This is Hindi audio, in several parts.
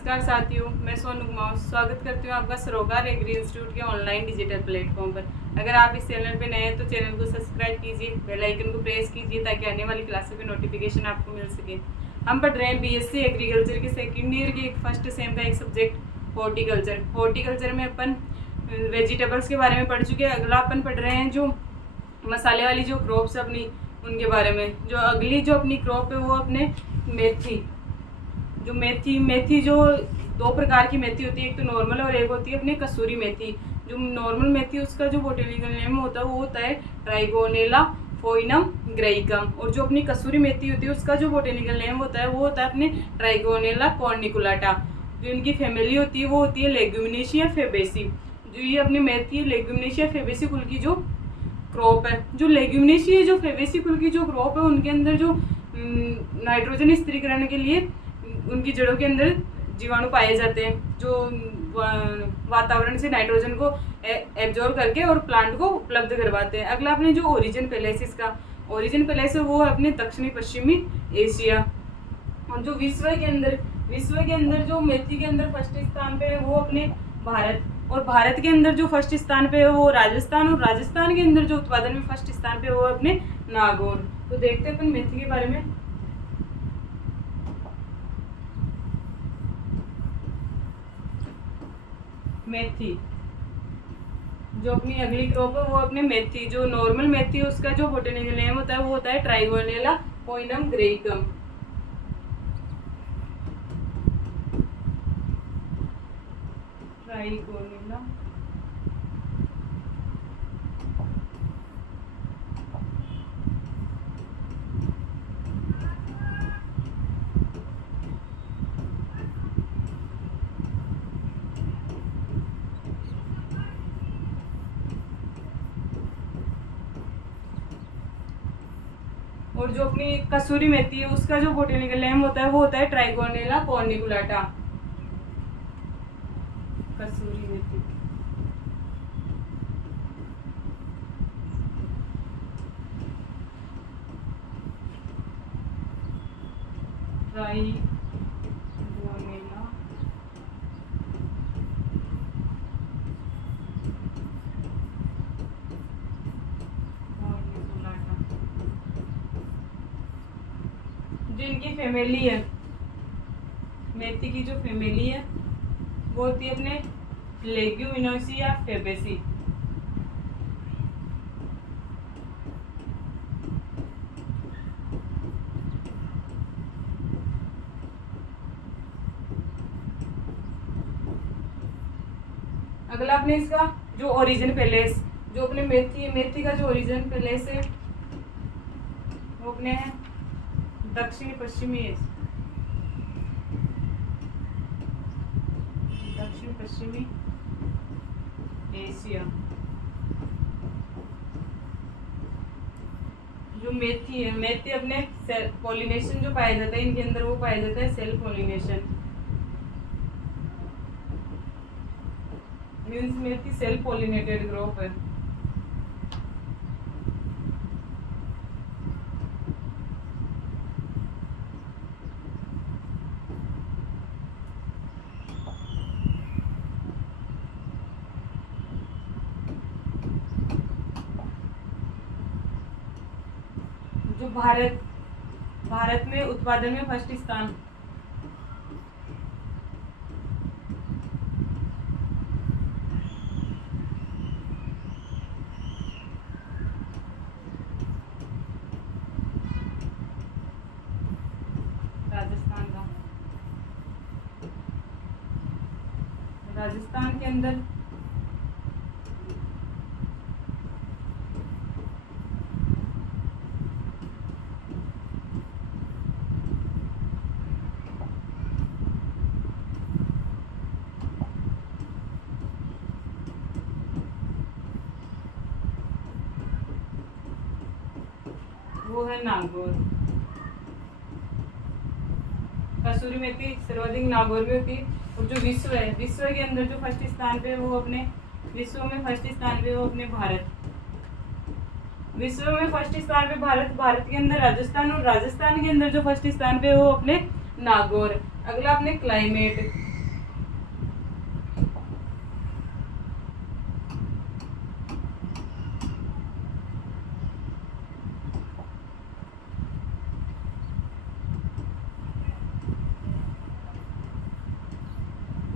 नमस्कार साथियों, मैं सोनू कुमार स्वागत करती हूँ आपका सरोकार एग्री इंस्टीट्यूट के ऑनलाइन डिजिटल प्लेटफॉर्म पर। अगर आप इस चैनल पर नए हैं तो चैनल को सब्सक्राइब कीजिए, बेल आइकन को प्रेस कीजिए ताकि आने वाली क्लासों की नोटिफिकेशन आपको मिल सके। हम पढ़ रहे हैं बीएससी एग्रीकल्चर के सेकेंड ईयर के फर्स्ट सेम का एक सब्जेक्ट हॉर्टिकल्चर। हॉर्टिकल्चर में अपन वेजिटेबल्स के बारे में पढ़ चुके हैं। अगला अपन पढ़ रहे हैं जो मसाले वाली जो क्रॉप्स अपनी उनके बारे में। जो अगली जो अपनी क्रॉप है वो अपने मेथी। जो मेथी जो दो प्रकार की मेथी होती है, एक तो नॉर्मल और एक होती है अपनी कसूरी मेथी। जो नॉर्मल मेथी उसका जो बोटेनिकल नेम होता है वो होता है ट्राइगोनेला फोइनम ग्रेइकम, और जो अपनी कसूरी मेथी होती है उसका जो बोटेनिकल नेम होता है वो होता है अपने ट्राइगोनेला कॉर्निकुलाटा। जो इनकी फैमिली होती है वो होती है लेग्यूमिनेशिया फेबेसी। जो ये अपनी मेथी है लेग्यूमिनेशिया फेबेसी कुल की जो क्रॉप है। जो लेग्यूमिनेशिया जो फेबेसी कुल की जो क्रॉप है उनके अंदर जो नाइट्रोजन स्थिरीकरण के लिए उनकी जड़ों के अंदर जीवाणु पाए जाते हैं, जो वातावरण से नाइट्रोजन को एब्जॉर्ब करके और प्लांट को उपलब्ध करवाते हैं। अगला अपने जो ओरिजिन पैलेसिस का ओरिजिन पैलेस है वो अपने दक्षिणी पश्चिमी एशिया। और जो विश्व के अंदर जो मेथी के अंदर फर्स्ट स्थान पे है वो अपने भारत, और भारत के अंदर जो फर्स्ट स्थान पे है वो राजस्थान, और राजस्थान के अंदर जो उत्पादन में फर्स्ट स्थान पे है वो अपने नागौर। तो देखते हैं अपन मेथी के बारे में। मेथी जो अपनी अगली क्रॉप है वो अपने मेथी। जो नॉर्मल मेथी है उसका जो बोटेनिकल नेम होता है वो होता है ट्राइगोनेला फोइनम ग्रेइकम। ट्राइगोनेला और जो अपनी कसूरी मेथी है उसका जो बोटेनिकल नेम होता है वो होता है ट्राइगोनेला कॉर्निकुलाटा। कसूरी मेथी ट्राइगोनेला जो इनकी फैमिली है, मेथी की जो फैमिली है वो होती है अपने लेग्यूमिनोसिया फेबेसी। अगला अपने इसका जो ओरिजिन पैलेस, जो अपने मेथी का जो ओरिजिन पैलेस है वो अपने दक्षिण पश्चिमी एशिया। जो मेथी है, मेथी अपने सेल्फ पॉलिनेशन जो पाया जाता है इनके अंदर वो पाया जाता है सेल्फ पॉलिनेशन। मीन्स मेथी सेल्फ पॉलिनेटेड क्रॉप है। जो भारत में उत्पादन में फर्स्ट स्थान राजस्थान के अंदर वो है नागौर। कसूरी मेथी सर्वाधिक नागौर में होती है। और जो विश्व के अंदर जो फर्स्ट स्थान पे वो अपने विश्व में फर्स्ट स्थान पे वो अपने भारत। विश्व में फर्स्ट स्थान पे भारत के अंदर राजस्थान, और राजस्थान के अंदर जो फर्स्ट स्थान पे वो अपने नागौर। अगला अपने क्लाइमेट।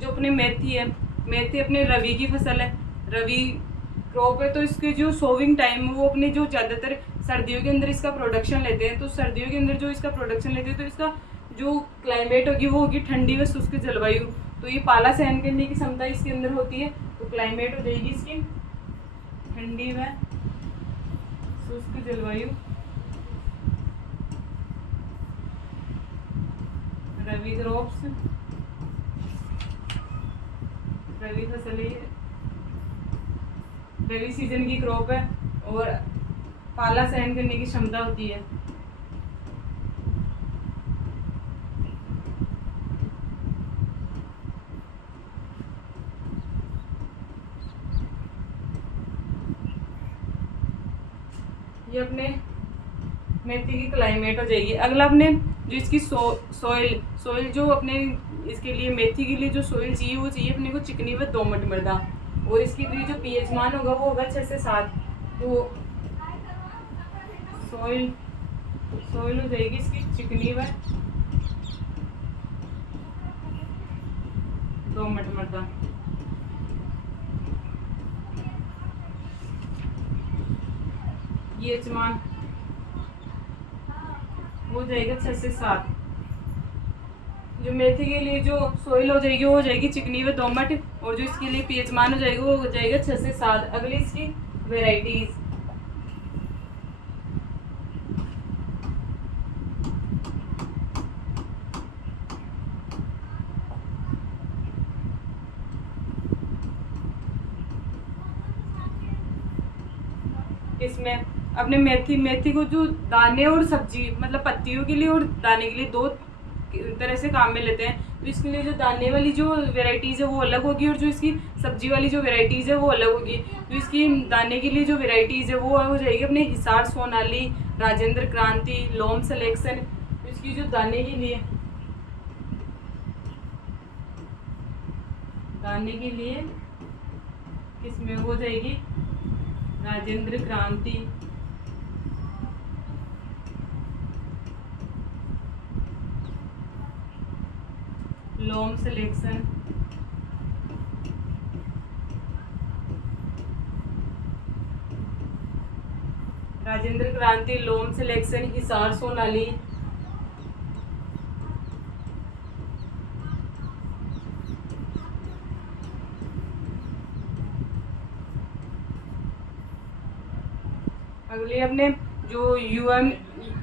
जो अपने मेथी है, मेथी अपने रवि की फसल है, रवि क्रॉप है, तो इसके जो सोविंग टाइम है वो अपने जो ज़्यादातर सर्दियों के अंदर इसका प्रोडक्शन लेते हैं। तो सर्दियों के अंदर जो इसका प्रोडक्शन लेते हैं तो इसका जो क्लाइमेट होगी वो होगी ठंडी व शुष्क जलवायु। तो ये पाला सहन करने की क्षमता इसके अंदर होती है। तो क्लाइमेट हो जाएगी इसकी ठंडी व शुष्क जलवायु। रवि क्रॉप्स, रवि फसल है, रवि सीजन की क्रॉप है और पाला सहन करने की क्षमता होती है। ये अपने मेथी की क्लाइमेट हो जाएगी। अगला अपने जो इसकी सोइल जो अपने इसके लिए मेथी के लिए जो सोइल चाहिए वो चाहिए अपने को चिकनी व दोमट मृदा, और इसकी भी जो पीएच मान होगा वो होगा 6 से 7। तो सोइल हो जाएगी इसकी चिकनी व दोमट मृदा। पीएच मान हो जाएगा 6 से 7। जो मेथी के लिए जो सोइल हो जाएगी वो हो जाएगी चिकनी व दोमट, और जो इसके लिए पीएच मान हो जाएगा वो हो जाएगा 6 से 7। अगली इसकी वेराइटीज, इसमें अपने मेथी को जो दाने और सब्जी मतलब पत्तियों के लिए और दाने के लिए दो तरह से काम में लेते हैं। तो इसके लिए जो दाने वाली जो वेराइटीज़ है वो अलग होगी, और जो इसकी सब्जी वाली जो वेराइटीज़ है वो अलग होगी। तो इसकी दाने के लिए जो वेराइटीज़ है वो हो जाएगी अपने हिसार सोनाली, राजेंद्र क्रांति, लोम सिलेक्शन। तो इसकी जो दाने के लिए इसमें हो जाएगी राजेंद्र क्रांति, लोम सिलेक्शन, राजेंद्र क्रांति, लोम सिलेक्शन, हिसार सोनाली। अगले अपने जो यूएम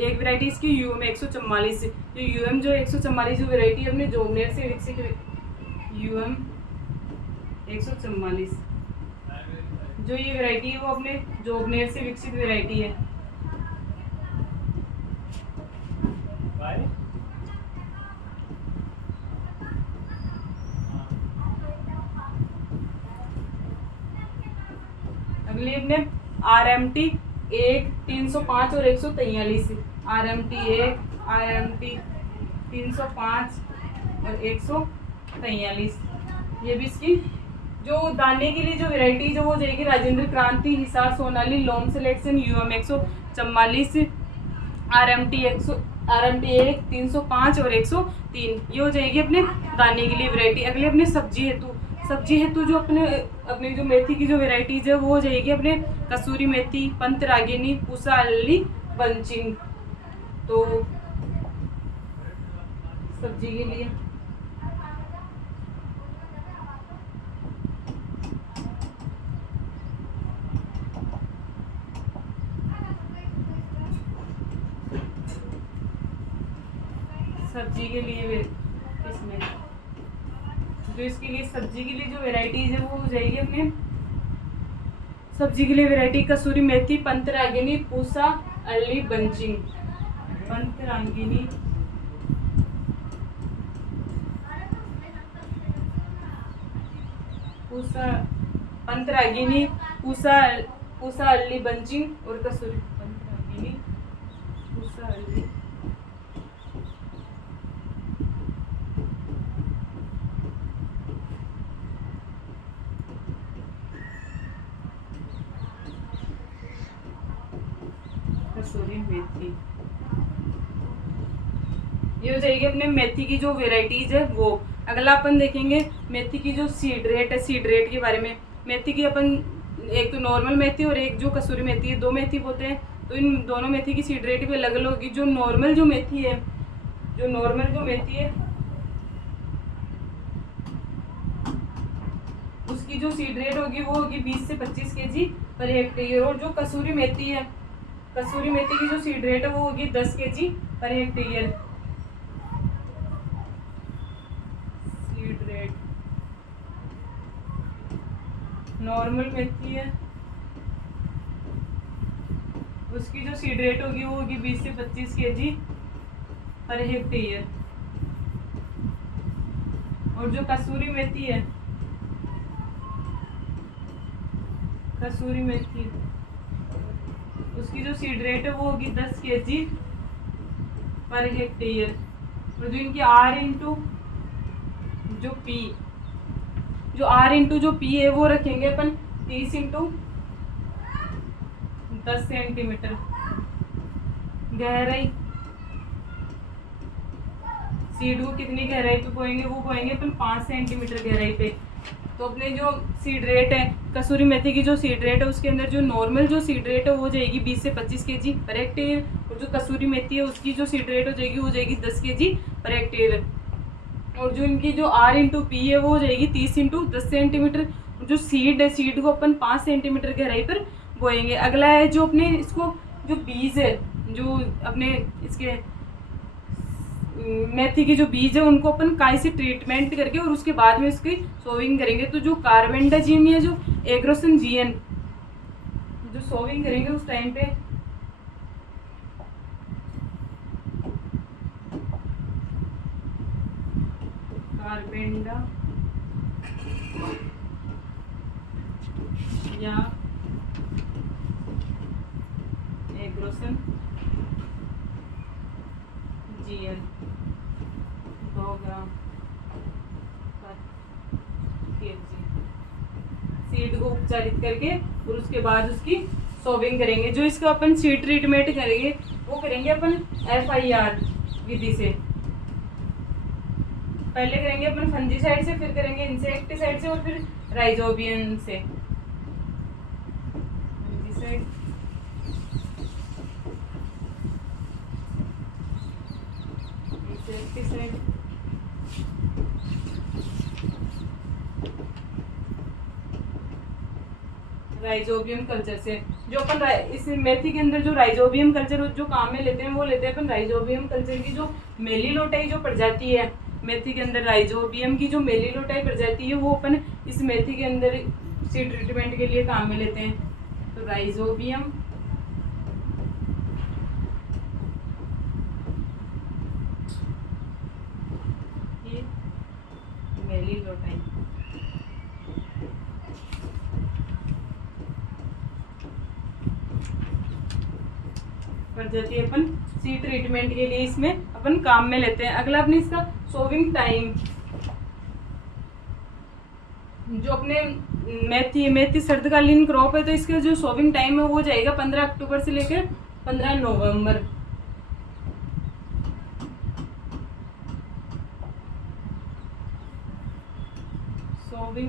एक वैरायटी इसकी यूएम 144, जो यूएम जो 144 जो वैरायटी अपने जोगनेर से विकसित यूएम 144 जो ये वैरायटी है वो अपने जोगनेर से विकसित वैरायटी है। अगली अपने RMT 1 305 और 143, RMT 1 RMT 305 और 143। ये भी इसकी जो दाने के लिए जो वैरायटी जो हो जाएगी राजेंद्र क्रांति, हिसार सोनाली, लोम सिलेक्शन, यूएम 144, RMT 1 305 और 103। ये हो जाएगी अपने दाने के लिए वैरायटी। अगले अपने सब्जी हेतु जो अपने जो मेथी की जो वेराइटीज है वो हो जाएगी अपने कसूरी मेथी, पंतरागिनी, पूसा अल्ली, बंचिंग। तो सब्जी के लिए इसमें जो इसके लिए सब्जी के लिए जो वेराइटीज है वो हो जाएगी अपने सब्जी के लिए वेराइटी कसूरी मेथी, पंतरागिनी, पूसा अल्ली, बंचिंग। पंतरागिनी, पूसा अल्ली, बंचिंग और कसूरी पंतरागिनी, पूसा अल्ली। कसूरी मेथी ये हो जाएगी अपने मेथी की जो वेराइटीज है वो। अगला अपन देखेंगे मेथी की जो सीड रेट है, सीड रेट के बारे में। मेथी की अपन एक तो नॉर्मल मेथी और एक जो कसूरी मेथी है, 2 मेथी बोलते हैं। तो इन दोनों मेथी की सीड रेट भी अलग अलग होगी। जो नॉर्मल जो मेथी है, उसकी जो सीड रेट होगी वो होगी 20 से 25 kg पर हेक्टेयर। और जो कसूरी मेथी है, कसूरी मेथी की जो सीड रेट है वो होगी 10 kg per hectare. Seed rate normal मेथी है, उसकी जो सीड रेट होगी वो होगी 20 से 25 kg पर हेक्टेयर। और जो कसूरी मेथी है, कसूरी मेथी उसकी जो सीड रेट है वो होगी 10 kg पर हेक्टेयर। और जो इनकी R इंटू जो P, जो R इंटू जो P है वो रखेंगे अपन 30 इंटू 10 सेंटीमीटर गहराई। सीड को कितनी गहराई पे बोएंगे, वो बोएंगे अपन 5 सेंटीमीटर गहराई पे। तो अपने जो सीड रेट है, कसूरी मेथी की जो सीड रेट है उसके अंदर जो नॉर्मल जो सीड रेट है वो हो जाएगी 20 से 25 kg पर हेक्टेयर। और जो कसूरी मेथी है उसकी जो सीड रेट हो जाएगी 10 kg पर हेक्टेयर। और जो इनकी जो R इंटू P है वो हो जाएगी 30 इंटू 10 सेंटीमीटर। जो सीड है, सीड को अपन 5 सेंटीमीटर गहराई पर बोएंगे। अगला है जो अपने इसको जो बीज है, जो अपने इसके मेथी के जो बीज है उनको अपन काई से ट्रीटमेंट करके और उसके बाद में उसकी सोविंग करेंगे। तो जो कार्बेंडाजिम या जो एग्रोसन जीएन जो सोविंग करेंगे उस टाइम पे कार्बेंडा या एग्रोसन जीएन 2 ग्राम पर kg सीड को उपचारित करके और उसके बाद उसकी सोविंग करेंगे। जो इसका अपन सीड ट्रीटमेंट करेंगे वो करेंगे अपन FIR विधि से। पहले करेंगे अपन फंजीसाइड से, फिर करेंगे इंसेक्टिसाइड से और फिर राइजोबियम से। फंजीसाइड, इंसेक्टिसाइड, राइजोबियम कल्चर से। जो अपन इस मेथी के अंदर जो राइजोबियम कल्चर जो काम में लेते हैं वो लेते हैं अपन राइजोबियम कल्चर की जो मेलिलोटाई जो प्रजाति है मेथी के अंदर, राइजोबियम की जो मेलिलोटाई प्रजाति है वो अपन इस मेथी के अंदर सीड ट्रीटमेंट के लिए काम में लेते हैं। तो राइजोबियम ये मेलिलोटाई प्रजाति अपन सीड ट्रीटमेंट के लिए इसमें अपन काम में लेते हैं। अगला अपने इसका सोविंग टाइम, जो अपने मेथी सर्दकालीन क्रॉप है तो इसका जो सोविंग टाइम है वो हो जाएगा 15 अक्टूबर से लेकर 15 नवंबर। सोविंग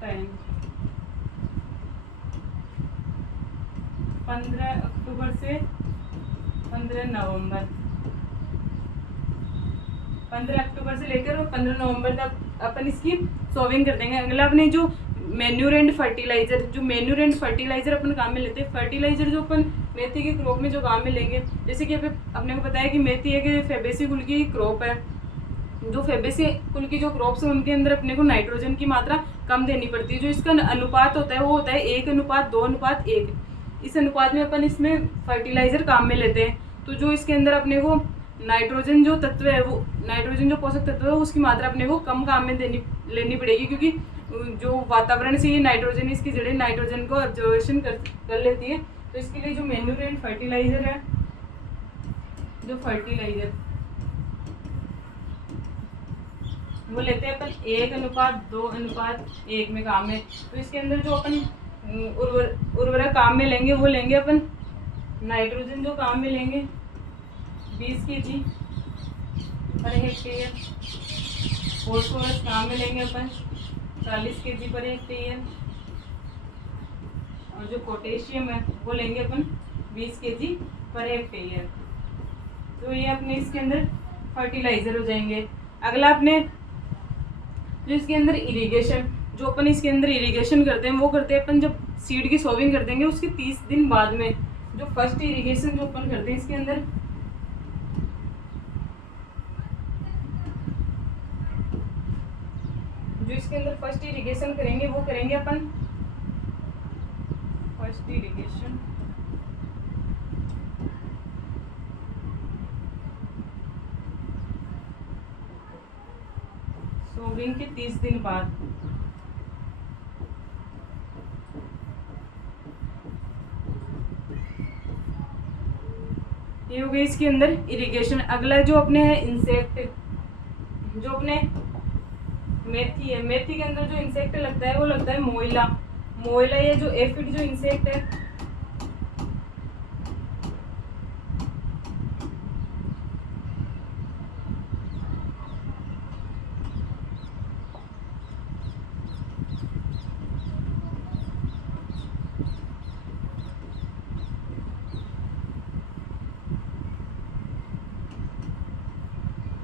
टाइम 15 अक्टूबर से 15 नवंबर, 15 अक्टूबर से लेकर 15 नवंबर तक अपन इसकी सोविंग कर देंगे। अगला अपने जो मैन्यूर एंड फर्टिलाइजर, जो मैन्यूर एंड फर्टिलाइजर अपन काम में लेते हैं। फर्टिलाइजर जो अपन मेथी के क्रॉप में जो काम में लेंगे, जैसे कि अपने को पता है कि मेथी एक फेबेसी कुल की क्रॉप है। जो फेबेसी कुल की जो क्रॉप्स है उनके अंदर अपने को नाइट्रोजन की मात्रा कम देनी पड़ती है। जो इसका अनुपात होता है वो होता है 1:2:1। इस अनुपात में अपन इसमें फर्टिलाइजर काम में लेते हैं। तो जो इसके अंदर अपने को नाइट्रोजन जो तत्व है, वो नाइट्रोजन जो पोषक तत्व है उसकी मात्रा अपने को कम काम में लेनी पड़ेगी, क्योंकि जो वातावरण से ये नाइट्रोजन, इसकी जड़ें नाइट्रोजन को ऑब्जर्वेशन कर लेती है। तो इसके लिए जो मैन्यूर एंड फर्टिलाइजर है, जो फर्टिलाइजर वो लेते हैं अपन 1:2:1 में काम में। तो इसके अंदर जो अपन उर्वरक काम में लेंगे वो लेंगे अपन नाइट्रोजन जो काम में लेंगे 20 kg पर हेक्टेयर। फॉस्फोरस कहाँ में लेंगे अपन 40 kg पर हेक्टेयर। और जो पोटेशियम है वो लेंगे अपन 20 kg पर हेक्टेयर। तो ये अपने इसके अंदर फर्टिलाइजर हो जाएंगे। अगला अपने जो इसके अंदर इरिगेशन, जो अपन इसके अंदर इरिगेशन करते हैं वो करते हैं अपन जब सीड की सोविंग कर देंगे उसके 30 दिन बाद में। जो फर्स्ट इरिगेशन जो अपन करते हैं इसके अंदर फर्स्ट इरिगेशन करेंगे वो करेंगे अपन फर्स्ट इरिगेशन सोविंग के 30 दिन बाद। ये हो गई इसके अंदर इरिगेशन। अगला जो अपने है इंसेक्ट, जो अपने मेथी है, मेथी के अंदर जो इंसेक्ट लगता है वो लगता है मोइला। मोइला ये जो एफिड जो इंसेक्ट है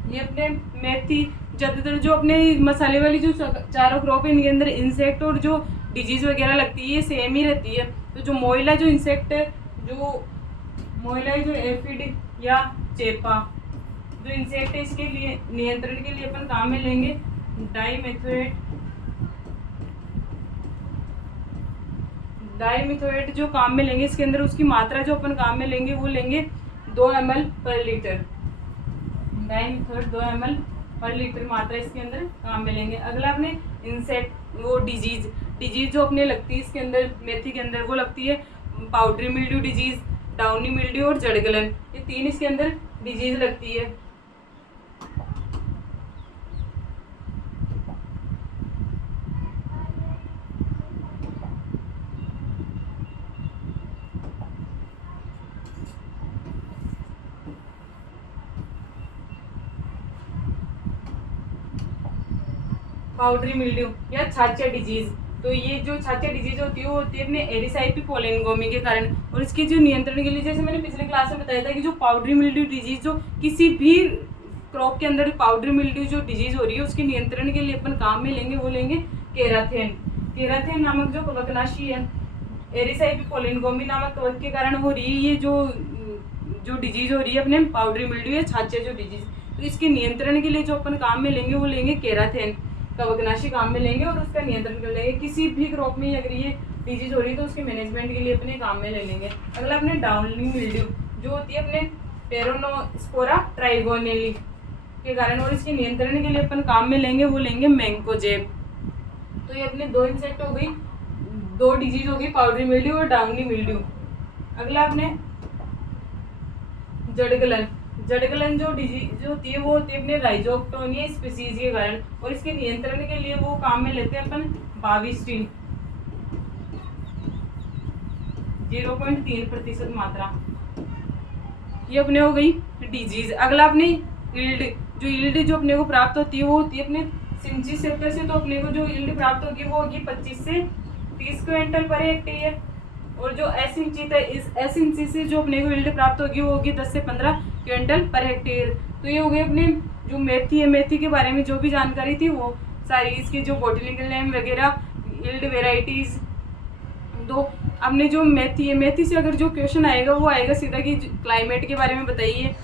ये अपने मेथी ज़्यादातर जो अपने मसाले वाली जो चारों क्रॉप है इनके अंदर इंसेक्ट और जो डिजीज़ वगैरह लगती है ये सेम ही रहती है। तो जो मोइला जो इंसेक्ट है, जो मोइला जो एफिड या चेपा जो इंसेक्ट है इसके लिए नियंत्रण के लिए अपन काम में लेंगे डाइमिथोएट जो काम में लेंगे। इसके अंदर उसकी मात्रा जो अपन काम में लेंगे वो लेंगे 2 ml पर लीटर। डाइमिथोएट 2 ml पर लीटर मात्रा इसके अंदर काम में लेंगे। अगला अपने इंसेक्ट वो डिजीज जो अपने लगती है इसके अंदर मेथी के अंदर वो लगती है powdery mildew disease, downy mildew और जड़गलन। ये 3 इसके अंदर डिजीज लगती है। पाउडरी मिल्ड्यू या छाछा डिजीज, तो ये जो छाछा डिजीज होती है वो होती है अपने एरिसाइपी पोलेनगोमी के कारण। और इसके जो नियंत्रण के लिए जैसे मैंने पिछले क्लास में बताया था कि जो पाउडरी मिल्ड्यू डिजीज जो किसी भी क्रॉप के अंदर पाउडरी मिल्ड्यू जो डिजीज हो रही है उसके नियंत्रण के लिए अपन काम में लेंगे वो लेंगे केराथेन नामक जो कवकनाशी है। एरिसाइपी पोलेनगोमी नामक कवक के कारण हो रही है ये जो डिजीज हो रही है अपने पाउडरी मिल्ड्यू या छाछा जो डिजीज। तो इसके नियंत्रण के लिए जो अपन काम में लेंगे वो लेंगे केराथेन कवकनाशी काम में लेंगे और उसका नियंत्रण कर लेंगे। किसी भी क्रॉप में अगर ये डिजीज हो रही है तो उसके मैनेजमेंट के लिए अपने काम में ले लेंगे। अगला अपने डाउनी मिल्ड्यू जो होती है अपने पेरोनोस्पोरा ट्राइगोनेली के कारण और इसके नियंत्रण के लिए अपन काम में लेंगे वो लेंगे मैंकोजेब। तो ये अपने 2 इंसेक्ट हो गई, 2 डिजीज हो गई पाउडरी मिल्ड्यू और डाउनी मिल्ड्यू। अगला अपने जड़गलन जो डिजीज होती है वो होती है अपने राइजोक्टोनिया स्पीसीज के कारण और इसके नियंत्रण के लिए वो काम में लेते हैं अपन बाविस्टिन 0.3% मात्रा। ये अपने हो गई डिजीज। अगला अपने ईल्ड जो अपने को प्राप्त होती है वो होती है अपने सिंची सेक्टर से। तो अपने को जो ईल्ड प्राप्त होगी वो होगी 25 से 30 क्विंटल पर हेक्टेयर। और जो एसिंचित है इस एसिंची से जो अपने को ईल्ड प्राप्त होगी वो होगी 10 से 15 क्विंटल पर हेक्टेयर। तो ये हो गई अपने जो मेथी है, मेथी के बारे में जो भी जानकारी थी वो सारी, इसके जो बॉटनिकल नेम वगैरह, ईल्ड वेराइटीज। तो हमने जो मेथी है, मेथी से अगर जो क्वेश्चन आएगा वो आएगा सीधा कि क्लाइमेट के बारे में बताइए।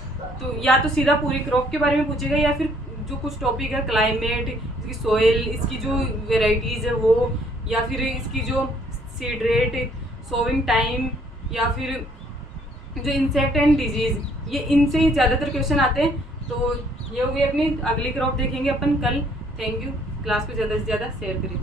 तो या तो सीधा पूरी क्रॉप के बारे में पूछेगा या फिर जो कुछ टॉपिक है क्लाइमेट, इसकी सोइल, इसकी जो वेराइटीज़ है वो, या फिर इसकी जो सीड रेट, सोविंग टाइम, या फिर जो इंसेक्ट एंड डिजीज़, ये इनसे ही ज़्यादातर क्वेश्चन आते हैं। तो ये हो गई अपनी, अगली क्रॉप देखेंगे अपन कल। Thank you. क्लास को ज़्यादा से ज़्यादा शेयर करें।